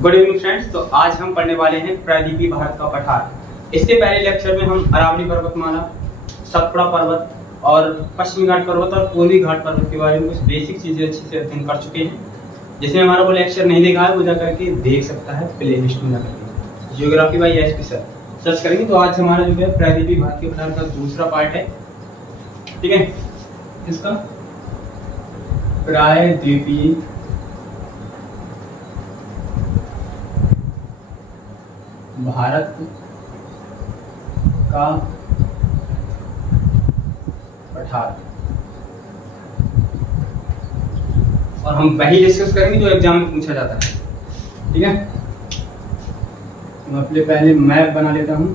Good evening friends. तो आज हम पढ़ने वाले हैं प्रायद्वीपीय भारत का पठार। इससे पहले लेक्चर में हम अरावली पर्वतमाला, सतपुड़ा पर्वत और पश्चिमी घाट पर्वत और पूर्वी घाट पर्वत के बारे में कुछ बेसिक चीजें अच्छे से अध्ययन कर चुके हैं। जिसमें हमारा वो लेक्चर नहीं देखा है वो जाकर के देख सकता है प्ले लिस्ट में जाकर के। Geography by SP sir search करेंगे तो आज हमारा जो है प्रायद्वीपीय भारत के पठार का दूसरा पार्ट है। ठीक है, इसका प्रायद्वीपीय भारत का पठार और हम वही डिस्कस करेंगे जो एग्जाम में पूछा जाता है। ठीक है, मैं अपने पहले मैप बना लेता हूँ।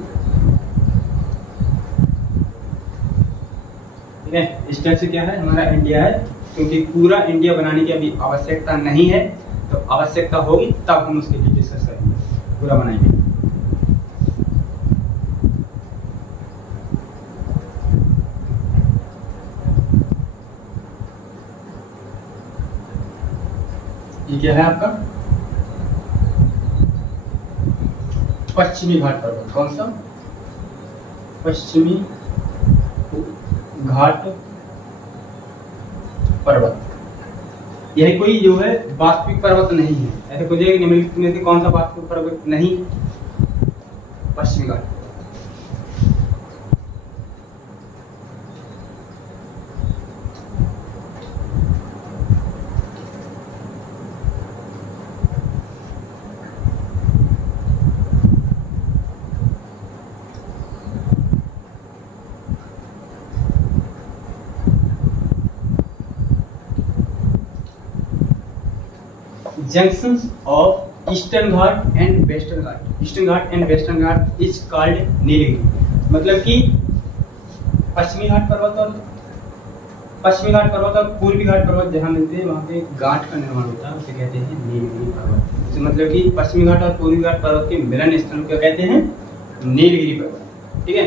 ठीक है, इस टाइप से क्या है हमारा इंडिया है, क्योंकि पूरा इंडिया बनाने की अभी आवश्यकता नहीं है, तो आवश्यकता होगी तब हम उसके लिए डिस्कस करेंगे, पूरा बनाएंगे। ये क्या है आपका पश्चिमी घाट पर्वत। कौन सा? पश्चिमी घाट पर्वत। यह कोई जो है वास्तविक पर्वत नहीं है। ऐसे कुछ निम्नलिखित में से कौन सा वास्तविक पर्वत नहीं? पश्चिमी घाट। Junctions of Eastern Ghat and Western Ghat. Eastern Ghat and Western Ghat is called Nilgiri. मतलब कि पश्चिमी घाट पर्वत और पूर्वी घाट पर्वत जहाँ मिलते हैं वहाँ पे घाट का निर्माण होता है, उसे कहते हैं नीलगिरी पर्वत। मतलब कि पश्चिमी घाट और पूर्वी घाट पर्वत के मिलन स्थल को कहते हैं नीलगिरी पर्वत। ठीक है,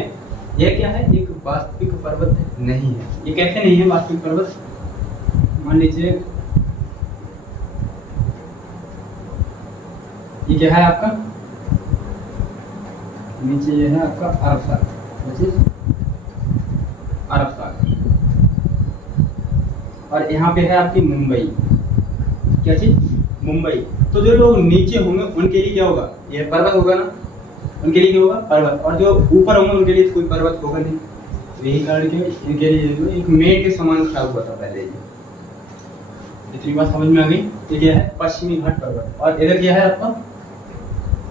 यह क्या है? एक वास्तविक पर्वत नहीं है। ये कैसे नहीं है वास्तविक पर्वत? मान लीजिए ये क्या है आपका नीचे, ये है आपका अरब सागर, अरब सागर, और यहाँ पे है आपकी मुंबई। क्या चीज? मुंबई। तो जो लोग नीचे होंगे उनके लिए क्या होगा? ये पर्वत होगा ना, उनके लिए क्या होगा? पर्वत। और जो ऊपर होंगे उनके लिए कोई पर्वत होगा नहीं। यही कारण के इनके लिए एक मेड़ के समान खड़ा हुआ था पहले। ये इतनी बात समझ में आ गई? ये क्या है? पश्चिमी घाट पर्वत। और इधर क्या है आपका?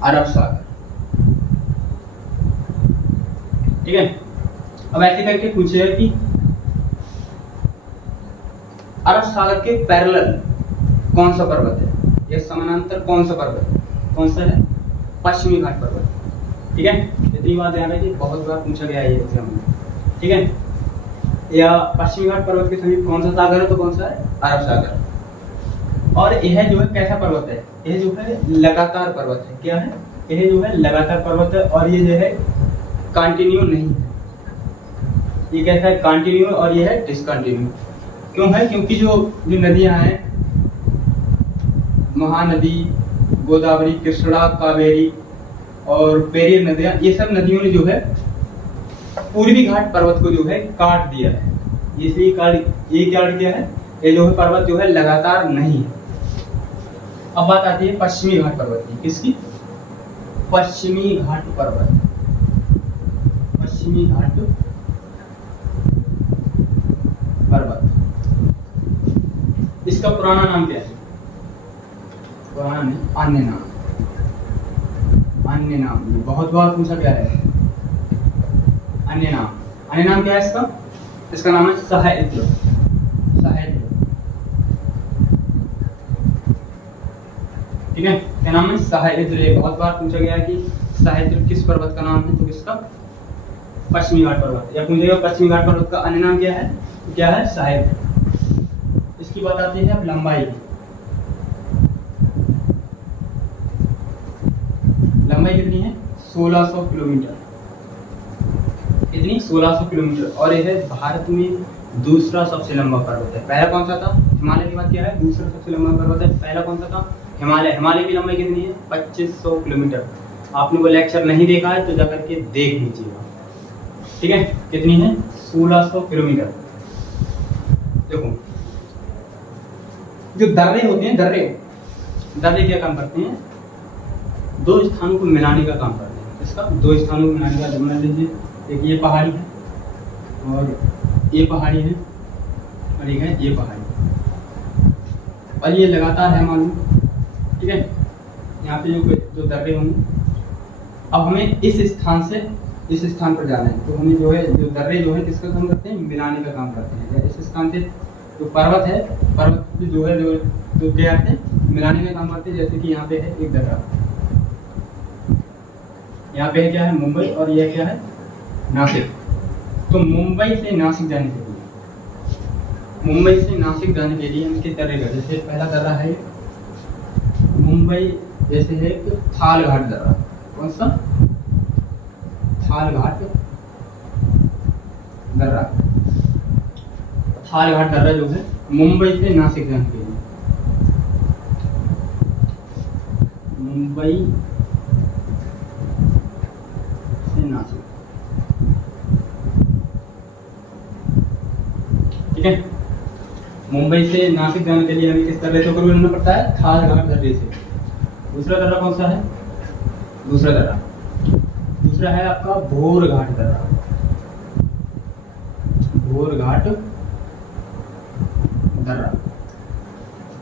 अरब सागर। ठीक है, अब ऐसे करके पूछेगा कि अरब सागर के पैरेलल कौन सा पर्वत है, या समानांतर कौन सा पर्वत है? कौन सा है? पश्चिमी घाट पर्वत। ठीक है, इतनी बात ध्यान रखिए, बहुत बार पूछा गया है ये एग्जाम में। ठीक है, या पश्चिमी घाट पर्वत के समीप कौन सा सागर है? तो कौन सा है? अरब सागर। और यह जो है कैसा पर्वत है? यह जो है लगातार पर्वत है। क्या है? यह जो है लगातार पर्वत है, और ये जो है कंटिन्यू नहीं है। ये कैसा है? कंटिन्यू, और ये है डिसकंटिन्यू। क्यों है? क्योंकि जो नदियां हैं, महानदी, गोदावरी, कृष्णा, कावेरी और पेरियर नदियां, ये सब नदियों ने जो है पूर्वी घाट पर्वत को जो है काट दिया है। इसलिए ये क्या किया है? ये जो है पर्वत जो है लगातार नहीं है। अब बात आती है पश्चिमी घाट पर्वत की। किसकी? पश्चिमी घाट पर्वत। पश्चिमी घाट पर्वत, इसका पुराना नाम क्या है? पुराना नहीं, अन्य नाम। अन्य नाम ये बहुत बार पूछा गया है। अन्य नाम, अन्य नाम क्या है इसका? इसका नाम है सहायद्र। सहायद्र। ठीक है, क्या नाम है? सहायद्र। बहुत बार पूछा गया है कि सहायद्र किस पर्वत का नाम है, तो किसका? पश्चिमी घाट पर्वत। या पूछेगा पश्चिमी घाट पर्वत का अन्य नाम क्या है? तो क्या है? सहायद्र। इसकी बात आती है अब लंबाई की। लंबाई कितनी है? 1600 किलोमीटर। कितनी? 1600 किलोमीटर। और यह है भारत में दूसरा सबसे लंबा पर्वत है। पहला कौन सा था? हिमालय के बाद क्या है? दूसरा सबसे लंबा पर्वत है। पहला कौन सा था? हिमालय की लंबाई कितनी है? 2500 किलोमीटर। आपने वो लेक्चर नहीं देखा है तो जाकर के देख लीजिएगा, ठीक है। कितनी है? 1600 किलोमीटर। देखो जो दर्रे होते हैं, दर्रे क्या काम करते हैं? दो स्थानों को मिलाने का काम करते हैं। इसका दो स्थानों को मिलाने का, मान लीजिए एक ये पहाड़ी है और ये पहाड़ी है और एक है ये पहाड़ी, और ये लगातार है मालूम, ठीक है। यहाँ पे जो दर्रे होंगे, अब हमें इस स्थान से इस स्थान पर जाना है, तो हमें जो है जो दर्रे जो है किसका काम करते हैं? मिलाने का काम करते हैं। इस स्थान से जो पर्वत है, पर्वत जो है जो क्या करते हैं? मिलाने का काम करते हैं। जैसे कि यहाँ पे है एक दर्रा, यहाँ पे है क्या है? मुंबई, और यह क्या है? नासिक। तो मुंबई से नासिक जाने के लिए हम किस दर्रे का, जैसे पहला दर्रा है मुंबई, जैसे है थालघाट दर्रा। कौन सा? थालघाट दर्रा। थालघाट दर्रा जो है मुंबई से नासिक जाने के लिए, मुंबई से नासिक, ठीक है। मुंबई से नासिक जाने के लिए हमें किस दर्रे से होकर गुजरना पड़ता है? थालघाट दर्रे से। दूसरा दर्रा कौन सा है? दूसरा है आपका भोरघाट दर्रा। भोरघाट दर्रा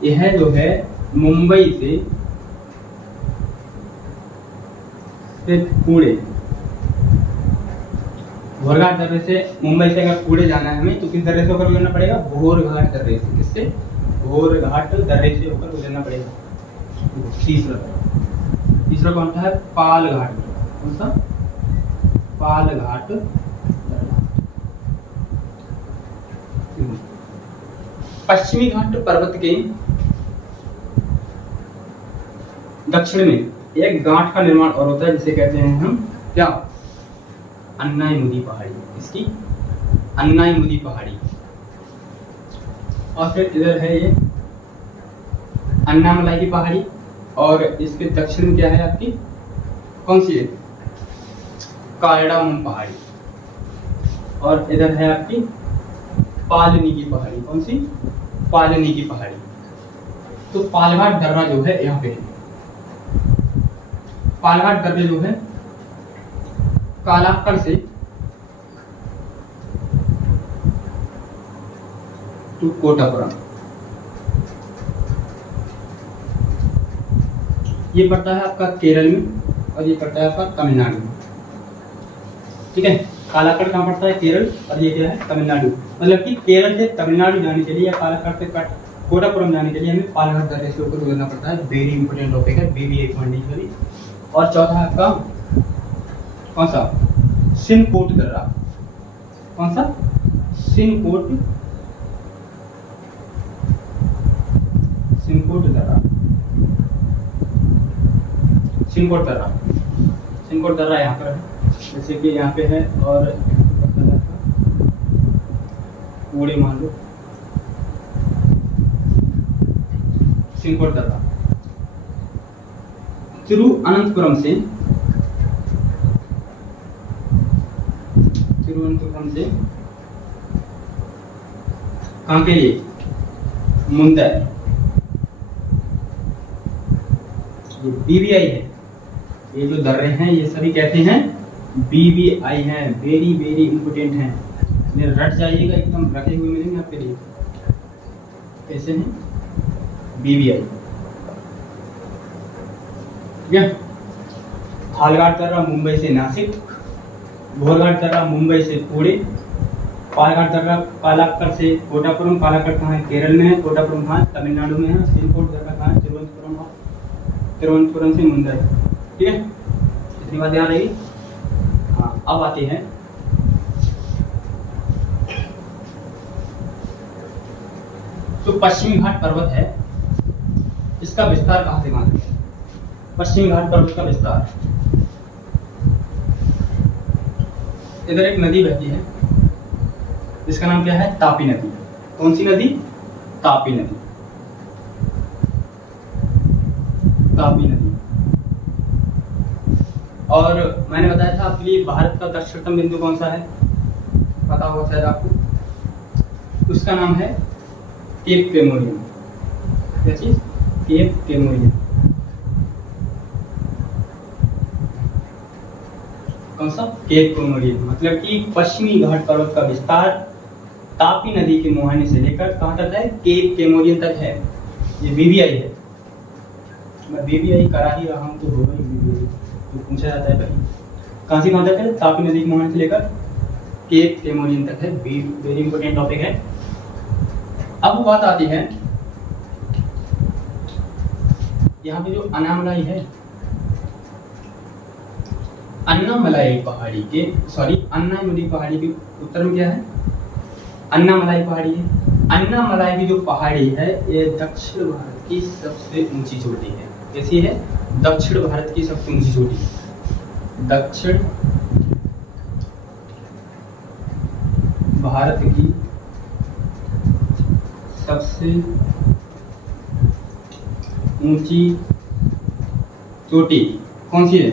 यह जो है मुंबई से पुणे, भोरघाट दर्रे से मुंबई से अगर पुणे जाना है हमें तो किस दर्रे से होकर गुजरना पड़ेगा? भोरघाट दर्रे से। किससे? भोरघाट दर्रे से होकर गुजरना पड़ेगा। तीसरा कौन सा है? पालघाट। कौन सा? पालघाट दर्रा। पश्चिमी घाट पर्वत के दक्षिण में एक गांठ का निर्माण और होता है, जिसे कहते हैं हम क्या? अन्नायमुदी पहाड़ी। इसकी अन्नायमुदी पहाड़ी। और फिर इधर है ये अन्नामलाई की पहाड़ी, और इसके दक्षिण में क्या है आपकी? कौन सी है? कार्डामम पहाड़ी। और इधर है आपकी पालनी की पहाड़ी। कौन सी? पालनी की पहाड़ी। तो पालघाट दर्रा जो है यहाँ पे है। पालघाट दर्रे जो है कालाक्कड़ से टू कोटापुरम, ये पड़ता है आपका केरल में और ये पड़ता है आपका तमिलनाडु में, ठीक है। कालाक्कड़ कहाँ पड़ता है? केरल, और ये क्या है? तमिलनाडु। मतलब कि केरल से तमिलनाडु जाने के लिए या कालाक्कड़ से कोटापुरम जाने के लिए हमें पालघाट दर्रे से होकर गुजरना पड़ता है। वेरी इंपोर्टेंट टॉपिक है, BBA कंडीशनली। और चौथा है आपका कौन सा? सिनकोट दर्रा। कौन सा? सिनकोट दर्रा। सिनकोट दर्रा यहाँ पर है, जैसे कि यहाँ पे है, और पूरे मान लो सिनकोट दर्रा। तिरुवनंतपुरम से कहाँ के लिए? मुंदर। ये BBI है, ये जो दर्रे हैं ये सभी कहते हैं BBI हैं, वेरी वेरी इंपोर्टेंट हैं। ये रट जाइएगा, एकदम रखे हुए मिलेंगे आपके लिए। कैसे हैं? BBI, ठीक है। थालघाट दर्रा मुंबई से नासिक, भोरघाट दर्रा मुंबई से पुणे, पालघाट दर्रा कालाक्कड़ से कोटापुरम। कालाक्कड़ कहाँ है? केरल में है। कोटापुरम कहाँ है? तमिलनाडु में है। सिनकोट दर्रा कहाँ है? तिरुवनंतपुरम से मुंदर, ठीक है। इतनी बात ध्यान रही। हाँ, अब आते हैं तो पश्चिमी घाट पर्वत है, इसका विस्तार कहाँ से कहाँ तक है? पश्चिमी घाट पर्वत का विस्तार, इधर एक नदी बहती है जिसका नाम क्या है? तापी नदी। कौन सी नदी? तापी नदी। तापी नदी। और मैंने बताया था आपके लिए भारत का दक्षिणतम बिंदु कौन सा है, पता होगा शायद आपको, उसका नाम है केप केमोरियम। क्या चीज? केप केमोरियम। कौन सा? केप केमोरियम। मतलब कि पश्चिमी घाट पर्वत का विस्तार तापी नदी के मुहाने से लेकर कहाँ तक है? केप केमोरियम तक है। ये बीबीआई है, मैं बीबीआई करा ही रहा हूँ तो होगा ही बीबीआई, तो पूछा जाता है कहीं कहाँ से कहाँ तक है? तापी नदी के मुहाने से लेकर केप केमोरियम तक है। वेरी इंपॉर्टेंट टॉपिक है। अब बात आती है यहाँ पे जो अन्नामलाई है, अन्नामलाई पहाड़ी के अन्नामलाई पहाड़ी के उत्तर में क्या है? अन्नामलाई पहाड़ी है। अन्नामलाई की जो पहाड़ी है ये दक्षिण भारत की सबसे ऊंची चोटी है। कैसी है? दक्षिण भारत की सबसे ऊंची चोटी है। दक्षिण भारत की सबसे ऊंची चोटी कौन सी है?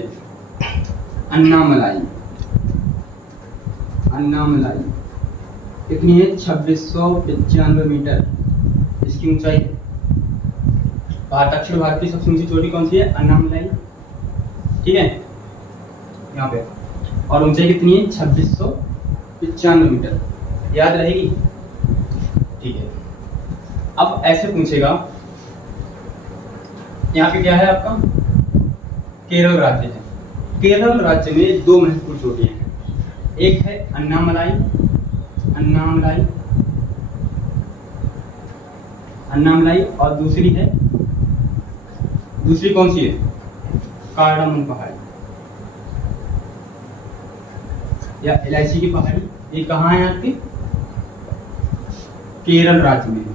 अन्नामलाई। अन्नामलाई कितनी है? 2695 मीटर इसकी ऊंचाई है। दक्षिण भारत की सबसे ऊंची चोटी कौन सी है? अन्नामलाई। ठीक है, यहाँ पे। और ऊंचाई कितनी है? 2695 मीटर। याद रहेगी? ठीक है। अब ऐसे पूछेगा, यहाँ पे क्या है आपका? केरल राज्य है। केरल राज्य में दो महत्वपूर्ण चोटियां हैं। एक है अन्नामलाई, अन्नामलाई और दूसरी कौन सी है? कार्डामन पहाड़ी या इलायची की पहाड़ी। ये कहाँ है आपकी? केरल राज्य में।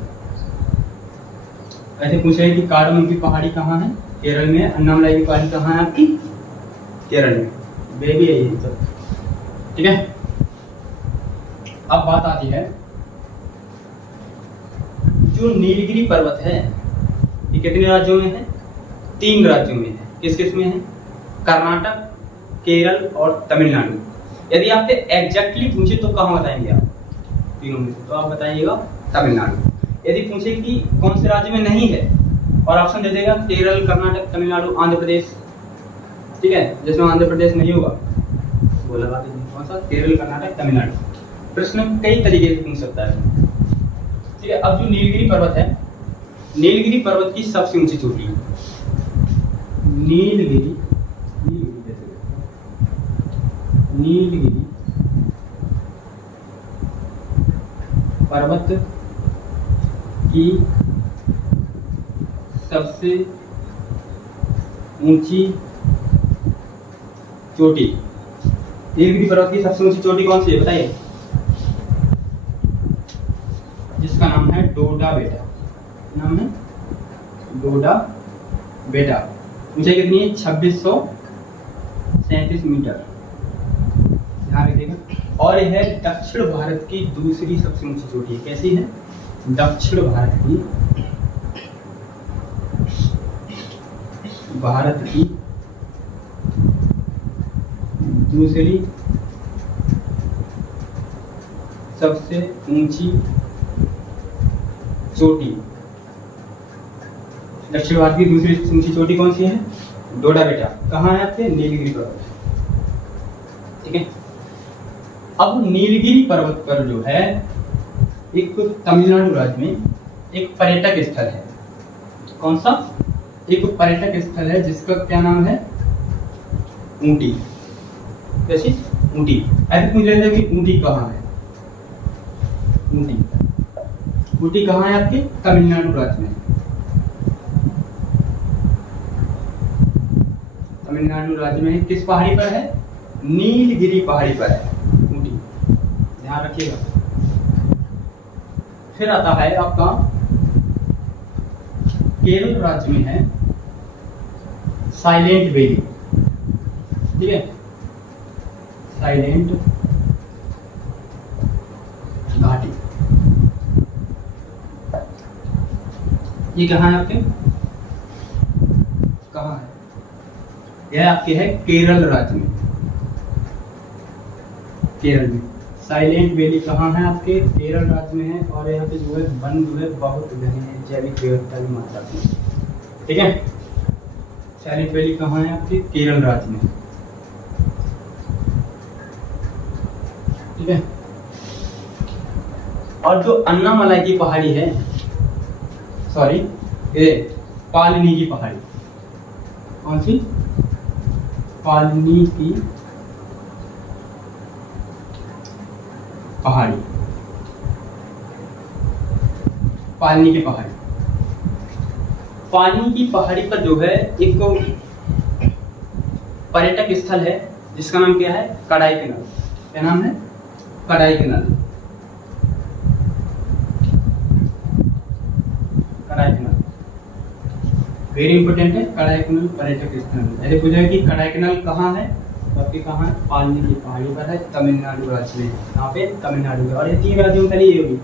ऐसे पूछे कि कार्डामन की पहाड़ी कहाँ है? केरल में। अन्नामलाई की पहाड़ी कहाँ है आपकी? केरल में। बेबी है ये सब। ठीक है। अब बात आती है जो नीलगिरी पर्वत है ये कितने राज्यों में है? 3 राज्यों में है। किस किस में है? कर्नाटक, केरल और तमिलनाडु। यदि आपसे एग्जैक्टली पूछे तो कहाँ बताएंगे आप? तीनों में से तो आप बताइएगा तमिलनाडु। यदि पूछे कि कौन से राज्य में नहीं है और ऑप्शन दे देगा केरल, कर्नाटक, तमिलनाडु, आंध्र प्रदेश। ठीक है, जिसमें आंध्र प्रदेश नहीं होगा वो लगा दीजिए। कौन सा? केरल, कर्नाटक, तमिलनाडु। प्रश्न कई तरीके से पूछ सकता है। ठीक है। अब जो नीलगिरी पर्वत है, नीलगिरी पर्वत की सबसे ऊंची चोटी है। नीलगिरी पर्वत की सबसे ऊंची चोटी। नीलगिरी पर्वत की सबसे ऊंची चोटी कौन सी है बताइए? जिसका नाम है डोडा बेटा। नाम है डोडा बेटा। ऊंचाई कितनी है? 2637 मीटर। ध्यान रखिएगा। और यह दक्षिण भारत की दूसरी सबसे ऊंची चोटी है। कैसी है? दक्षिण भारत की दूसरी सबसे ऊंची चोटी। दक्षिण भारत की दूसरी ऊंची चोटी कौन सी है? डोडा बेटा। कहाँ है आपके? नीलगिरी पर्वत। ठीक है। अब नीलगिरी पर्वत पर जो है एक तमिलनाडु राज्य में एक पर्यटक स्थल है। कौन सा? एक पर्यटक स्थल है जिसका क्या नाम है? ऊटी। कैसी? ऊटी। ऐसे पूछ रहे थे कि ऊटी कहाँ है? ऊटी कहाँ है आपके? तमिलनाडु राज्य में। तमिलनाडु राज्य में किस पहाड़ी पर है? नीलगिरी पहाड़ी पर है ऊटी। ध्यान रखिएगा। फिर आता है आपका केरल राज्य में है साइलेंट वैली। ठीक है, साइलेंट घाटी। ये कहाँ है आपके? कहाँ यह आपके है केरल राज्य में, केरल में। साइलेंट वैली कहाँ है? आपके केरल राज्य में है। और यहाँ पे जो है वन जो है बहुत घने हैं, जैविक विविधता की मात्रा में। ठीक है, साइलेंट वैली कहाँ है? आपके केरल राज्य में। ठीक है, और जो अन्नामलाई की पहाड़ी है, सॉरी ये पालनी की पहाड़ी, कौन सी? पालनी की पहाड़ी, पालनी की पहाड़ी। पालनी की पहाड़ी पर जो है एक पर्यटक स्थल है जिसका नाम क्या है? कड़ाई कैनाल। क्या नाम है? कड़ाई कैनाल। कड़ाई कैनाल वेरी इंपॉर्टेंट है। कड़ाई कैनाल पर्यटक स्थल। ऐसे पूछा है कि कड़ाई कैनाल कहाँ है? तो आपके कहाँ है? पालनी की पहाड़ी पर है, तमिलनाडु राज्य में। यहाँ पे तमिलनाडु में। और ये 3 राज्यों में फैली होगी,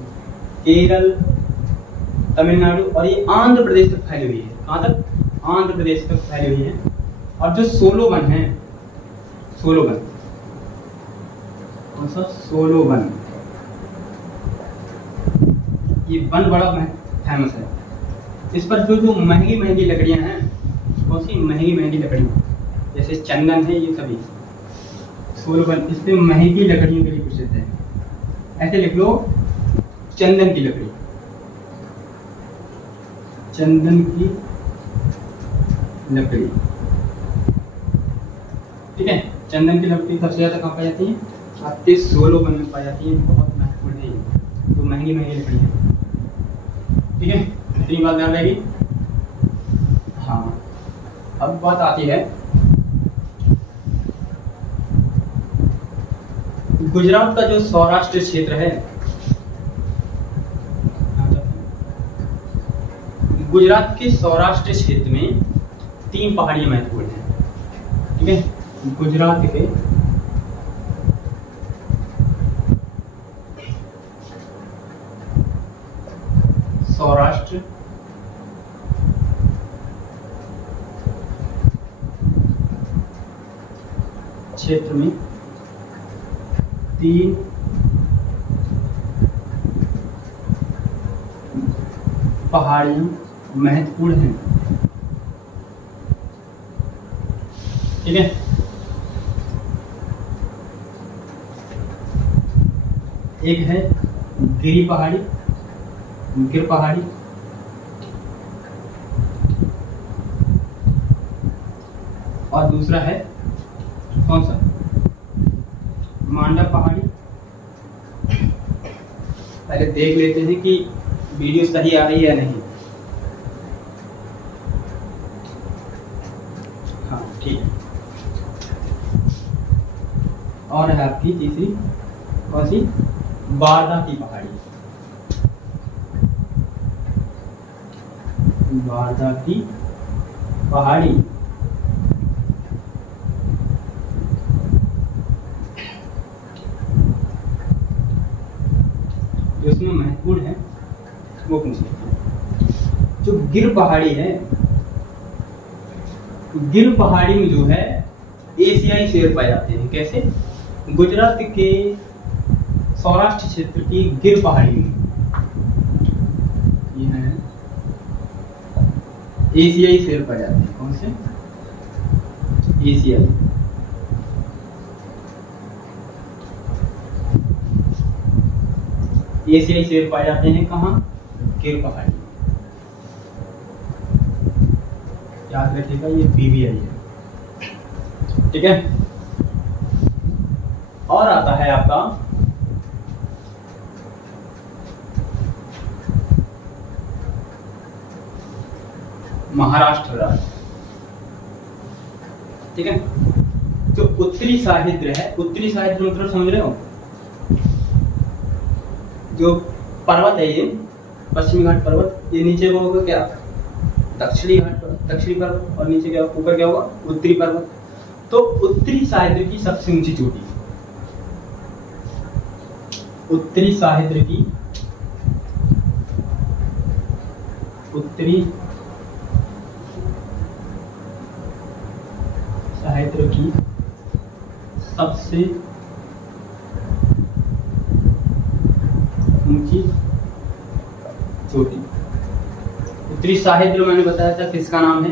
केरल, तमिलनाडु और ये आंध्र प्रदेश तक फैली हुई है। कहाँ तक? आंध्र प्रदेश तक फैली हुई है। और जो सोलो वन है, सोलो वन, कौन सा? Solo one. ये वन बड़ा फेमस है। इस पर जो महंगी महंगी लकड़ियां हैं, कौन सी? महंगी महंगी लकड़ियां, जैसे चंदन है, ये सभी सोलो वन इस पे महंगी लकड़ियों के लिए प्रसिद्ध है। ऐसे लिख लो, चंदन की लकड़ी, चंदन की लकड़ी। ठीक है, चंदन की लकड़ी सबसे ज्यादा कहाँ पाई जाती है? आपके सोलो वन में पाई जाती है। बहुत महत्वपूर्ण है ये, तो महंगी महंगी लकड़ियाँ। ठीक है, इतनी बात ध्यान रहेगी। हाँ, अब बात आती है गुजरात का जो सौराष्ट्र क्षेत्र है, गुजरात के सौराष्ट्र क्षेत्र में 3 पहाड़ियां महत्वपूर्ण हैं। ठीक है, गुजरात के सौराष्ट्र क्षेत्र में 3 पहाड़ियां महत्वपूर्ण हैं। ठीक है, एक है गिरी पहाड़ी, गिर पहाड़ी, और दूसरा है कौन सा? मांडव पहाड़ी। पहले देख लेते हैं कि वीडियो सही आ रही है या नहीं। हाँ, ठीक है। और है आपकी तीसरी, कौन सी? बारदा की पहाड़ी, बारदा की पहाड़ी। जो इसमें महत्वपूर्ण है वो पूछ लेते हैं। जो गिर पहाड़ी है, गिर पहाड़ी में जो है एशियाई शेर पाए जाते हैं। कैसे? गुजरात के सौराष्ट्र क्षेत्र की गिर पहाड़ी में ये है एशियाई शेर पाए जाते हैं। कौन से? एशियाई। एशियाई शेर पाए जाते हैं कहाँ? गिर पहाड़ी। याद रखिएगा, ये BBI है। ठीक है, और आता है आपका महाराष्ट्र राज्य। ठीक है, जो उत्तरी सह्याद्री है, उत्तरी सह्याद्री मतलब समझ रहे हो? जो पर्वत है ये पश्चिमी घाट पर्वत, ये नीचे को होगा क्या? दक्षिणी घाट पर्वत, दक्षिणी पर्वत, और नीचे क्या ऊपर क्या होगा? उत्तरी पर्वत। तो उत्तरी सह्याद्री की सबसे ऊंची चोटी, उत्तरी सह्याद्री की, उत्तरी समुद्र की सबसे ऊंची चोटी। उत्तरी समुद्र मैंने बताया था किसका नाम है,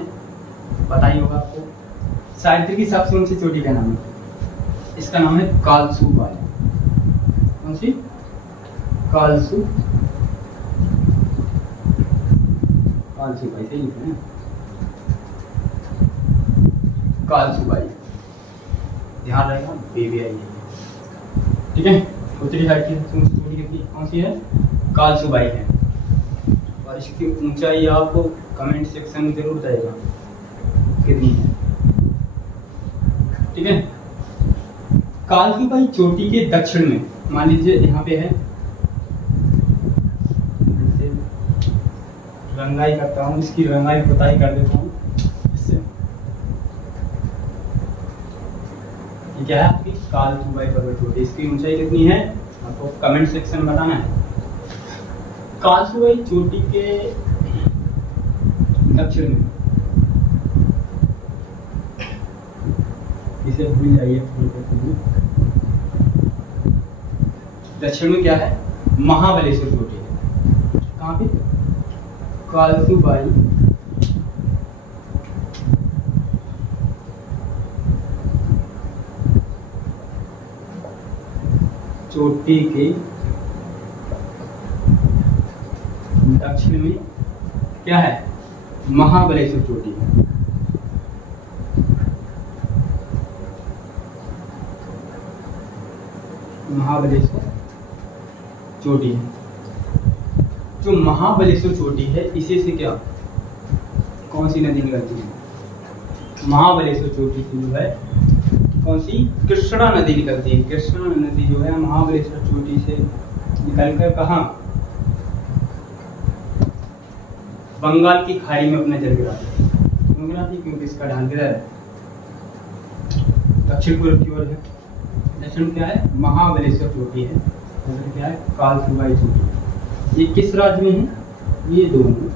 पता ही होगा आपको। समुद्र की सबसे ऊंची चोटी का नाम है, इसका नाम है कालसू बाई। कौन सी? कालसू बाई, सही है, कालसू बाई, ध्यान रहेगा, BBI। ठीक है, उत्तरी साइड की सबसे ऊंची चोटी कितनी, कौन सी है? कालसू बाई है। और इसकी ऊंचाई आपको कमेंट सेक्शन में जरूर बताएगा कितनी है। ठीक है, कालसू बाई चोटी के दक्षिण में, मान लीजिए यहाँ पे है, रंगाई करता हूँ, इसकी रंगाई पुताई कर देता हूँ इससे। ये क्या है आपकी कालसू बाई पर्वत चोटी, इसकी ऊंचाई कितनी है आपको कमेंट सेक्शन में बताना है। कालसू बाई चोटी के दक्षिण में, इसे भूल जाइए, दक्षिण में क्या है? महाबलेश्वर चोटी है। कहाँ पे? कालसू बाई चोटी के दक्षिण में क्या है? महाबलेश्वर चोटी है। महाबलेश्वर चोटी है। जो महाबलेश्वर चोटी है, इसी से क्या, कौन सी नदी निकलती है? महाबलेश्वर चोटी से जो है कौन सी? कृष्णा नदी निकलती है। कृष्णा नदी जो है महाबलेश्वर चोटी से निकलकर कहाँ? बंगाल की खाड़ी में अपने जल गिराती है। क्यों गिराती? क्योंकि इसका ढाल किधर है? दक्षिण पूर्व की ओर है। दक्षिण क्या है? महाबलेश्वर चोटी है। उधर क्या है? कालसू बाई चोटी। ये किस राज्य में है? ये दोनों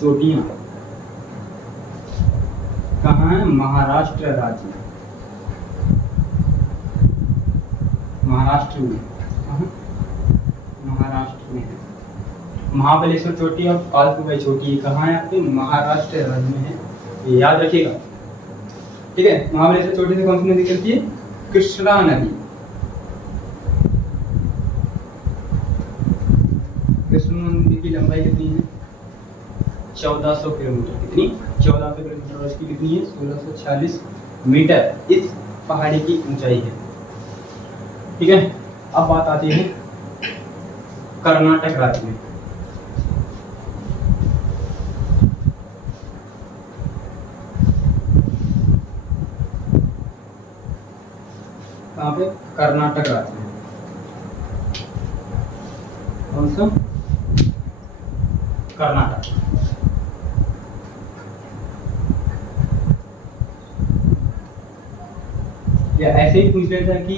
चोटियां कहाँ है? महाराष्ट्र राज्य में। महाराष्ट्र में, महाराष्ट्र में है। महाबलेश्वर चोटी और कालसू बाई चोटी कहाँ है आपके? महाराष्ट्र राज्य में है, ये याद रखिएगा। ठीक है, महाबलेश्वर चोटी से कौन सी नदी निकलती है? कृष्णा नदी। कृष्णा नदी की लंबाई कितनी है? 1400 किलोमीटर। कितनी? 1400 किलोमीटर। और इसकी कितनी है? 1646 मीटर इस पहाड़ी की ऊंचाई है। ठीक है, अब बात आती है कर्नाटक राज्य में। कहाँ पे? कर्नाटक राज्य में। कौन सा? कर्नाटक। या ऐसे ही पूछ लेता है कि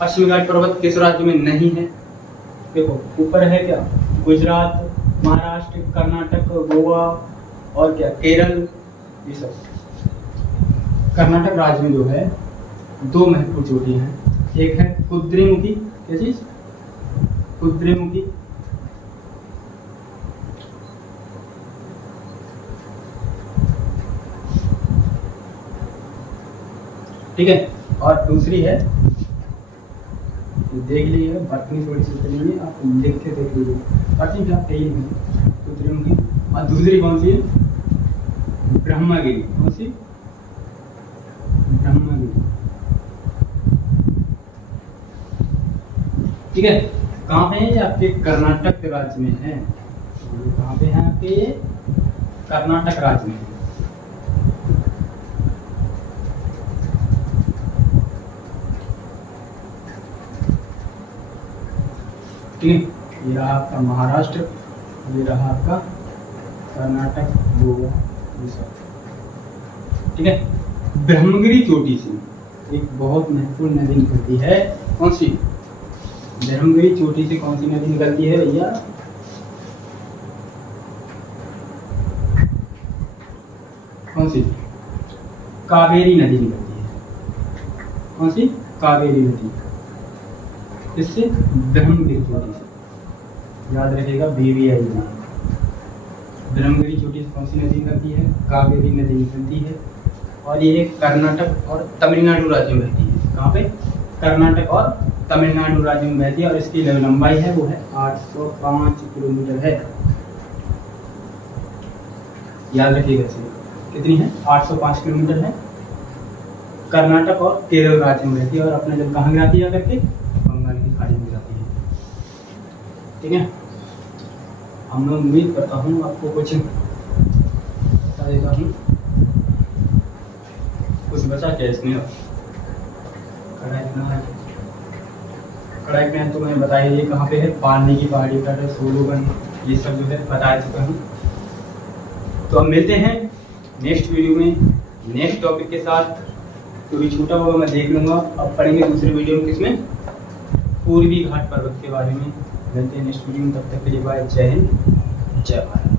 पश्चिमी घाट पर्वत किस राज्य में नहीं है? देखो ऊपर है क्या? गुजरात, महाराष्ट्र, कर्नाटक, गोवा और क्या केरल, ये सब। कर्नाटक राज्य में जो है दो महत्वपूर्ण चोटियां हैं। एक है कुद्रेमुखी। क्या चीज? कुद्रेमुखी। ठीक है, और दूसरी है, देख लीजिए, बर्फनी थोड़ी सी उतरी, आप लिख के देख लीजिए, बर्फनी क्या सही है, कुद्रेमुखी। और दूसरी कौन सी है? ब्रह्मगिरी। कौन सी? ब्रह्मगिरी। ठीक है, कहाँ पे है? आपके कर्नाटक राज्य में है। कहाँ पे है आपके? कर्नाटक राज्य में। ठीक है, ये रहा आपका महाराष्ट्र, ये रहा आपका कर्नाटक, गोवा, ये सब। ठीक है, ब्रह्मगिरी चोटी से एक बहुत महत्वपूर्ण नदी निकलती है। कौन सी? ब्रह्मगिरी चोटी से कौन सी नदी निकलती है भैया? कौन सी? कावेरी नदी निकलती है। कौन सी? कावेरी नदी। इससे ब्रह्मगिरी चोटी से, याद रखिएगा BVI नाम। ब्रह्मगिरी चोटी से कौन सी नदी निकलती है? कावेरी नदी निकलती है। और ये कर्नाटक और तमिलनाडु राज्य में बहती है। कहाँ पे? कर्नाटक और तमिलनाडु राज्य में बहती है। और इसकी लंबाई है वो है 805 किलोमीटर है। याद रखिएगा इसे, कितनी है? 805 किलोमीटर है। कर्नाटक और केरल राज्य में बहती है। और अपने जब कहाँ गिराती है? करके बंगाल की खाड़ी में गिराती है। ठीक है, हम लोग उम्मीद करता हूँ आपको कुछ बता देता हूँ। कुछ बचा क्या इसमें? कड़ाई में तो मैंने बताया ये कहाँ पे है, पालने की पहाड़ी पर, सोलोगन, ये सब जो है बता चुका हूँ। तो अब मिलते हैं नेक्स्ट वीडियो में नेक्स्ट टॉपिक के साथ। तो भी छूटा होगा मैं देख लूँगा। अब पढ़ेंगे दूसरे वीडियो में, किसमें? पूर्वी घाट पर्वत के बारे में। मिलते हैं नेक्स्ट वीडियो में, तब तक के लिए बाय। जय हिंद, जय भारत।